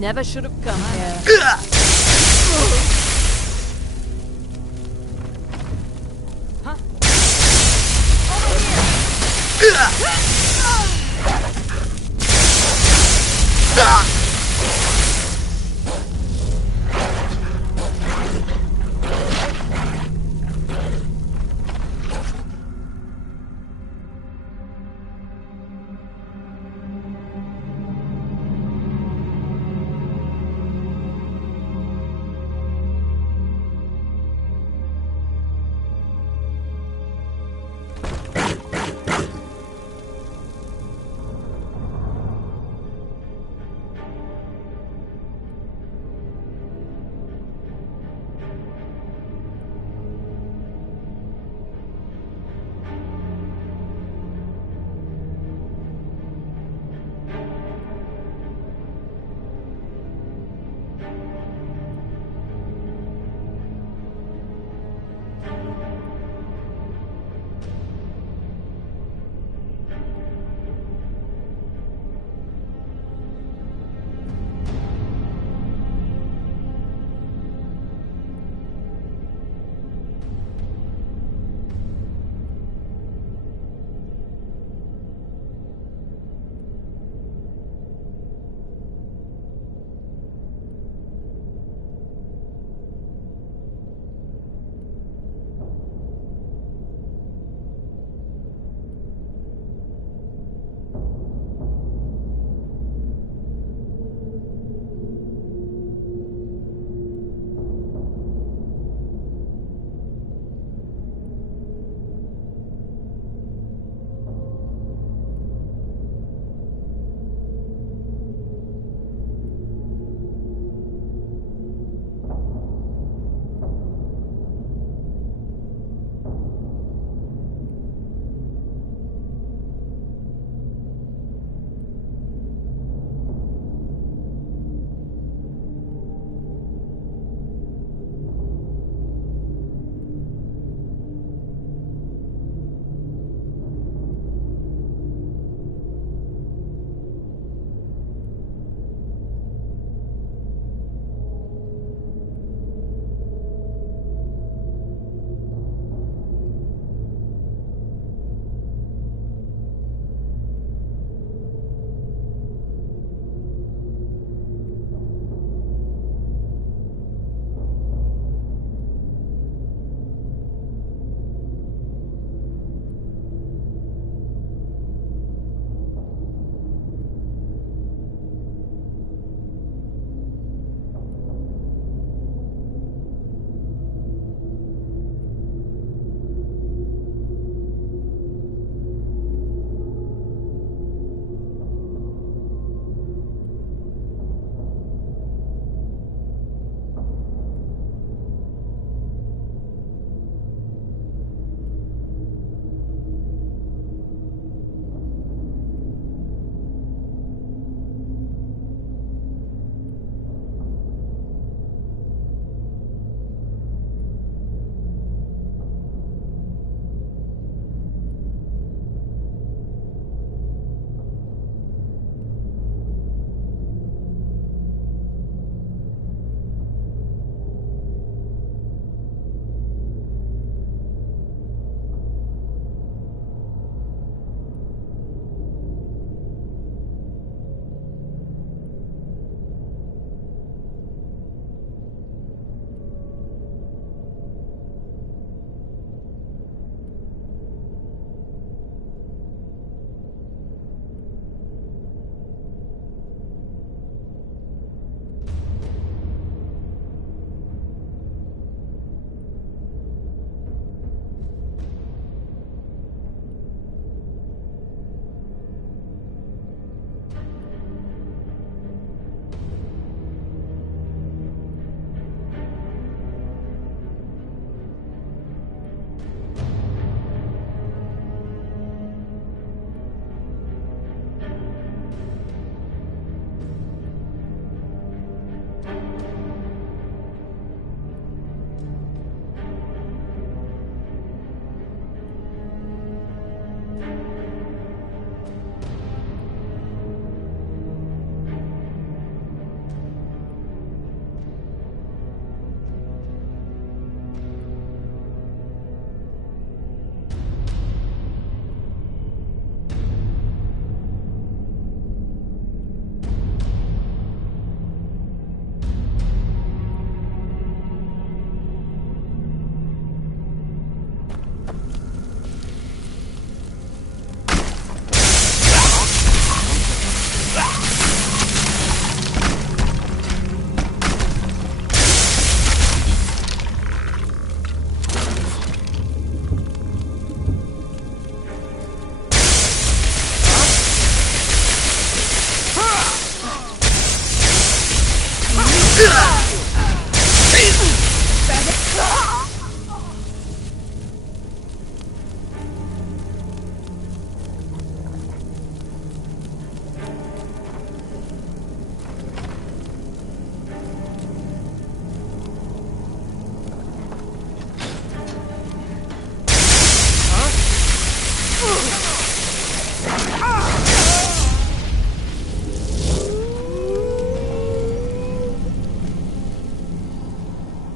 never should have come here.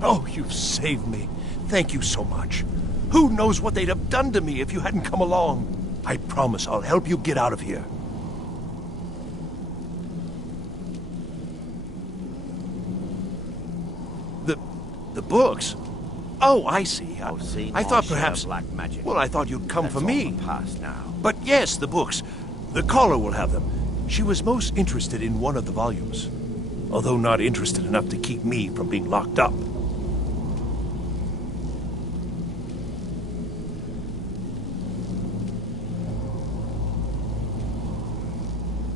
Oh, you've saved me. Thank you so much. Who knows what they'd have done to me if you hadn't come along? I promise I'll help you get out of here. The books? Oh, I see. I thought perhaps... black magic. Well, I thought you'd come That's for all me. the past now. But yes, the books. The caller will have them. She was most interested in one of the volumes, although not interested enough to keep me from being locked up.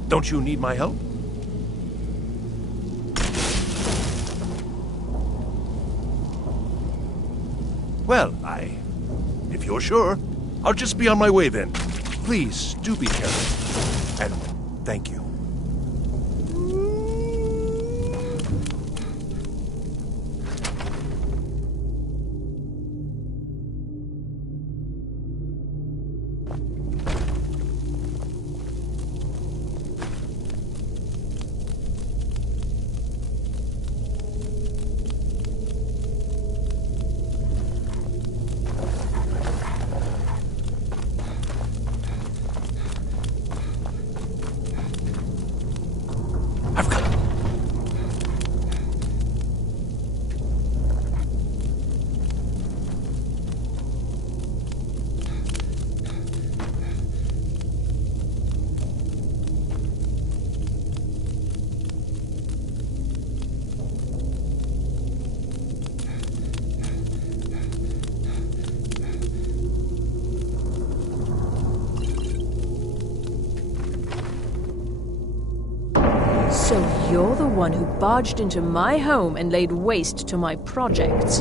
Don't you need my help? Well, if you're sure, I'll just be on my way then. Please, do be careful. And thank you. So you're the one who barged into my home and laid waste to my projects.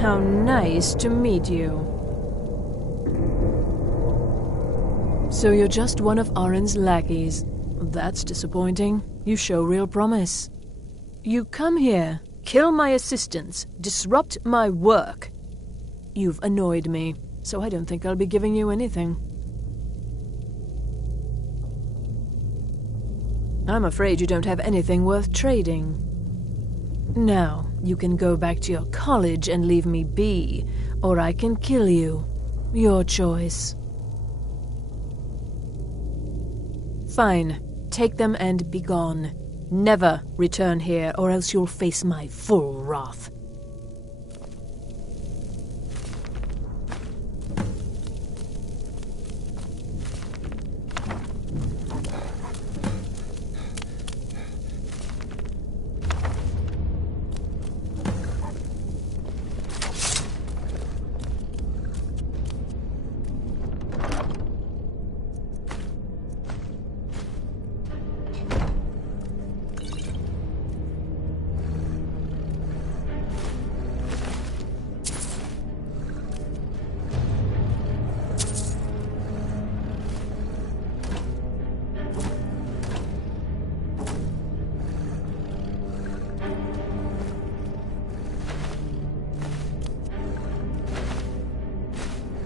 How nice to meet you. So you're just one of Arin's lackeys. That's disappointing. You show real promise. You come here, kill my assistants, disrupt my work. You've annoyed me, so I don't think I'll be giving you anything. I'm afraid you don't have anything worth trading. Now, you can go back to your college and leave me be, or I can kill you. Your choice. Fine. Take them and be gone. Never return here, or else you'll face my full wrath.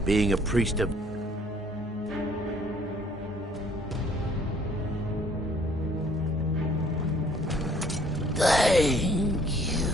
Being a priest of... Thank you.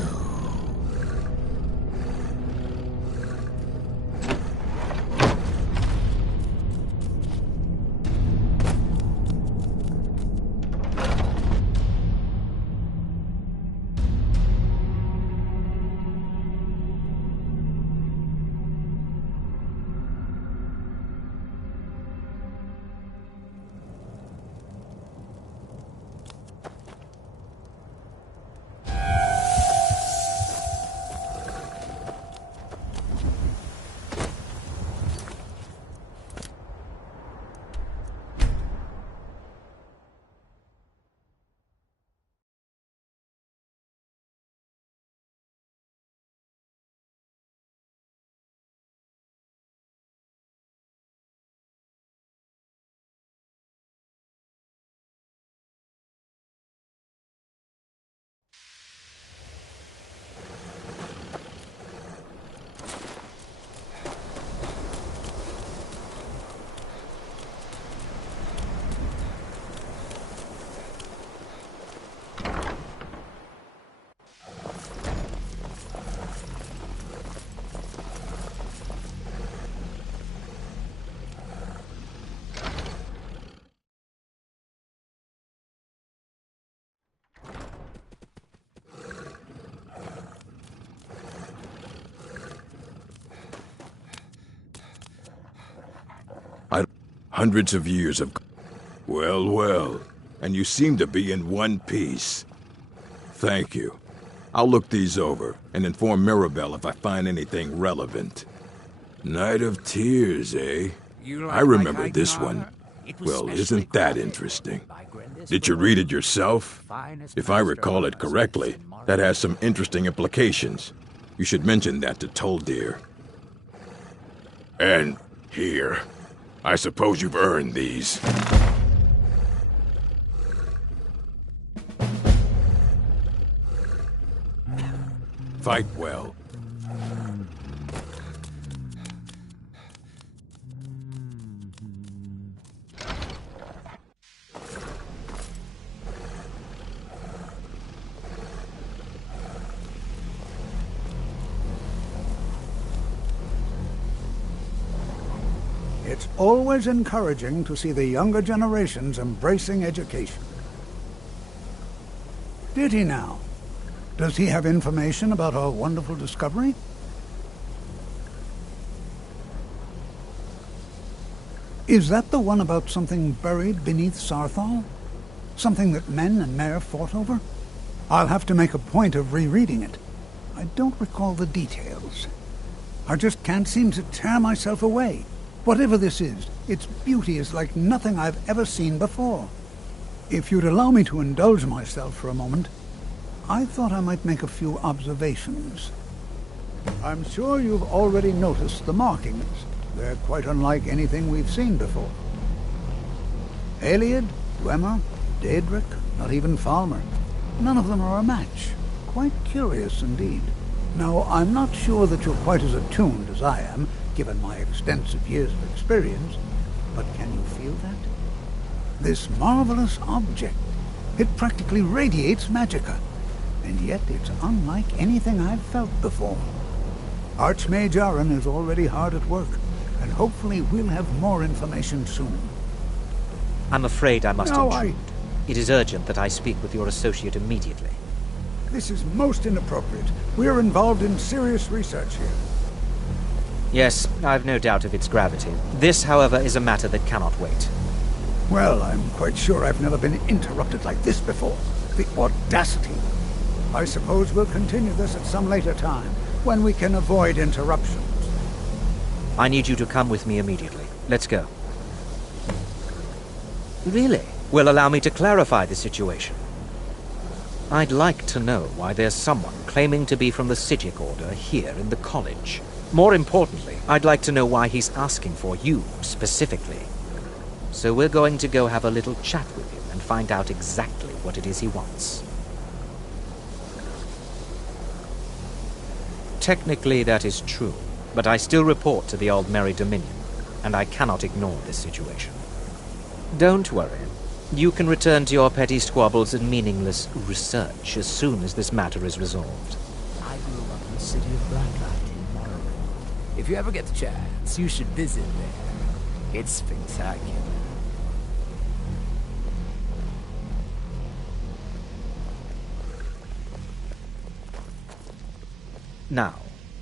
Hundreds of years of... Well, well. And you seem to be in one piece. Thank you. I'll look these over and inform Mirabelle if I find anything relevant. Night of Tears, eh? I remember this one. Well, isn't that interesting? Did you read it yourself? If I recall it correctly, that has some interesting implications. You should mention that to Toldir. And here. I suppose you've earned these. Fight well. It's always encouraging to see the younger generations embracing education. Did he now? Does he have information about our wonderful discovery? Is that the one about something buried beneath Saarthal? Something that men and Mare fought over? I'll have to make a point of rereading it. I don't recall the details. I just can't seem to tear myself away. Whatever this is, its beauty is like nothing I've ever seen before. If you'd allow me to indulge myself for a moment, I thought I might make a few observations. I'm sure you've already noticed the markings. They're quite unlike anything we've seen before. Ayleid, Dwemer, Daedric, not even Falmer. None of them are a match. Quite curious indeed. Now, I'm not sure that you're quite as attuned as I am, given my extensive years of experience, but can you feel that? This marvelous object, it practically radiates magicka, and yet it's unlike anything I've felt before. Archmage Aren is already hard at work, and hopefully we'll have more information soon. I'm afraid I must No, intrude. It is urgent that I speak with your associate immediately. This is most inappropriate. We're involved in serious research here. Yes, I've no doubt of its gravity. This, however, is a matter that cannot wait. Well, I'm quite sure I've never been interrupted like this before. The audacity. I suppose we'll continue this at some later time, when we can avoid interruptions. I need you to come with me immediately. Let's go. Really? Will allow me to clarify the situation. I'd like to know why there's someone claiming to be from the Psijic Order here in the college. More importantly, I'd like to know why he's asking for you, specifically. So we're going to go have a little chat with him and find out exactly what it is he wants. Technically, that is true, but I still report to the Aldmeri Dominion, and I cannot ignore this situation. Don't worry. You can return to your petty squabbles and meaningless research as soon as this matter is resolved. I grew up in the city of Blacklight in Morrowind. If you ever get the chance, you should visit there. It's spectacular. Now,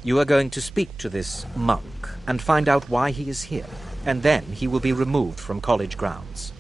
you are going to speak to this monk and find out why he is here, and then he will be removed from college grounds.